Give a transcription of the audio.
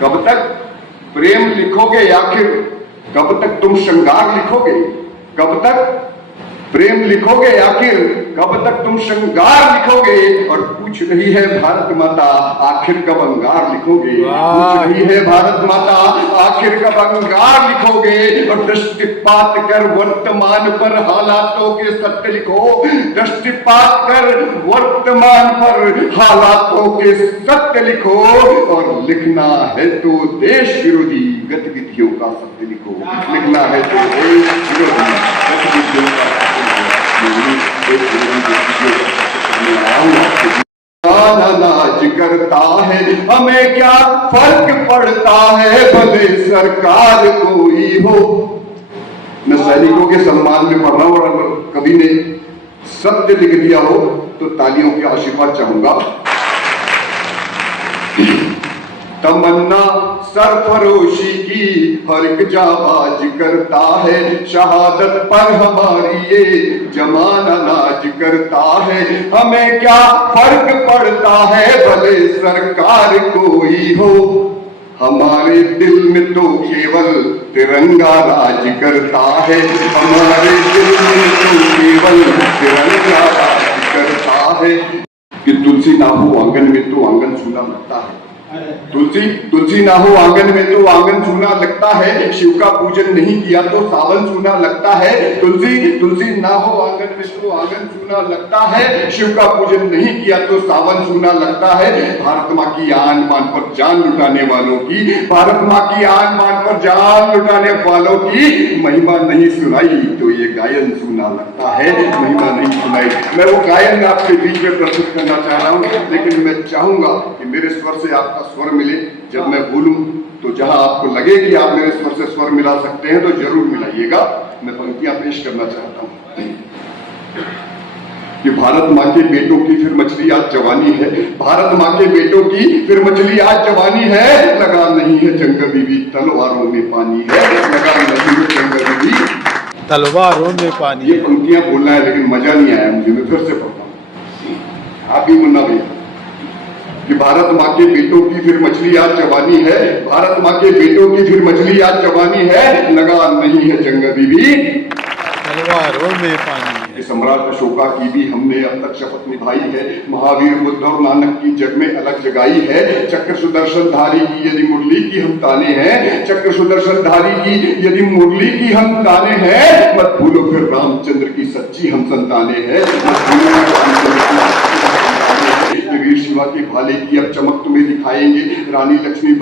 कब तक प्रेम लिखोगे आखिर, कब तक तुम श्रृंगार लिखोगे, कब तक प्रेम लिखोगे आखिर, कब तक तुम श्रृंगार लिखोगे। और पूछ रही है भारत माता आखिर कब अंगार लिखोगे, पूछ रही है भारत माता आखिर कब अंगार लिखोगे। और दृष्टिपात कर वर्तमान पर हालातों के सत्य लिखो, दृष्टिपात कर वर्तमान पर हालातों के सत्य लिखो। और लिखना है तो देश विरोधी गतिविधियों का सत्य लिखो, लिखना है तो देश विरोधी गतिविधियों का नाज करता है, हमें क्या फर्क पड़ता है भले सरकार कोई हो। मैं सैनिकों के सम्मान में पढ़ रहा हूं, और अगर कभी ने सत्य लिख दिया हो तो तालियों के आशीर्वाद चाहूंगा। तमन्ना सरफरोशी की हर एक जाबाज करता है, शहादत पर हमारी ये जमाना नाज करता है। हमें क्या फर्क पड़ता है भले सरकार कोई हो, हमारे दिल में तो केवल तिरंगा राज करता है, हमारे दिल में तो केवल तिरंगा राज करता है। कि तुलसी ना हो आंगन में तो आंगन सूना लगता है, तुलसी ना हो आंगन में तो आंगन सूना लगता है। शिव का पूजन नहीं किया तो सावन सूना लगता है। तुलसी ना हो आंगन में तो आंगन सूना लगता है। शिव का पूजन नहीं किया तो सावन सूना लगता है। भारत माँ की आन बान पर जान लुटाने वालों की, भारत माँ की आन बान पर जान लुटाने वालों की महिमा नहीं सुनाई तो ये गायन सूना लगता है, महिमा नहीं सुनाई। मैं वो गायन आपके बीच में प्रस्तुत करना चाह रहा हूँ, लेकिन मैं चाहूंगा कि मेरे स्वर से आपका स्वर मिले। जब मैं बोलूं तो जहां आपको लगे कि आप मेरे स्वर से स्वर मिला सकते हैं तो जरूर मिलाइएगा। मैं पंक्तियां पेश करना चाहता हूं कि भारत माँ के बेटों की फिर मछली आज जवानी है, भारत माँ के बेटों की फिर मछली आज जवानी है। लगा नहीं है जंग बीवी तलवारों में पानी है, लगा नहीं है जंग बीवी तलवारों में पानी। ये पंक्तियां बोलना है लेकिन मजा नहीं आया मुझे, मैं फिर से पढ़ता हूँ। आप भी मुन्ना भैया कि भारत माँ के बेटों की फिर मछली आज जवानी है, भारत माँ के बेटों की फिर मछली आज जवानी है। लगा नहीं है जंग बीवी तलवारों में पानी। सम्राट अशोका की भी हमने अब तक शपथ निभाई है, महावीर बुद्ध और नानक की जग में अलग जगाई है। चक्र सुदर्शन धारी की यदि मुरली की हम ताने हैं, चक्र सुदर्शन धारी की यदि मुरली की हम ताने हैं। मत भूलो फिर रामचंद्र की सच्ची हम संताने हैं, वीर शिवा के भाले की अब चमक तुम्हें दिखाएंगे। रानी लक्ष्मी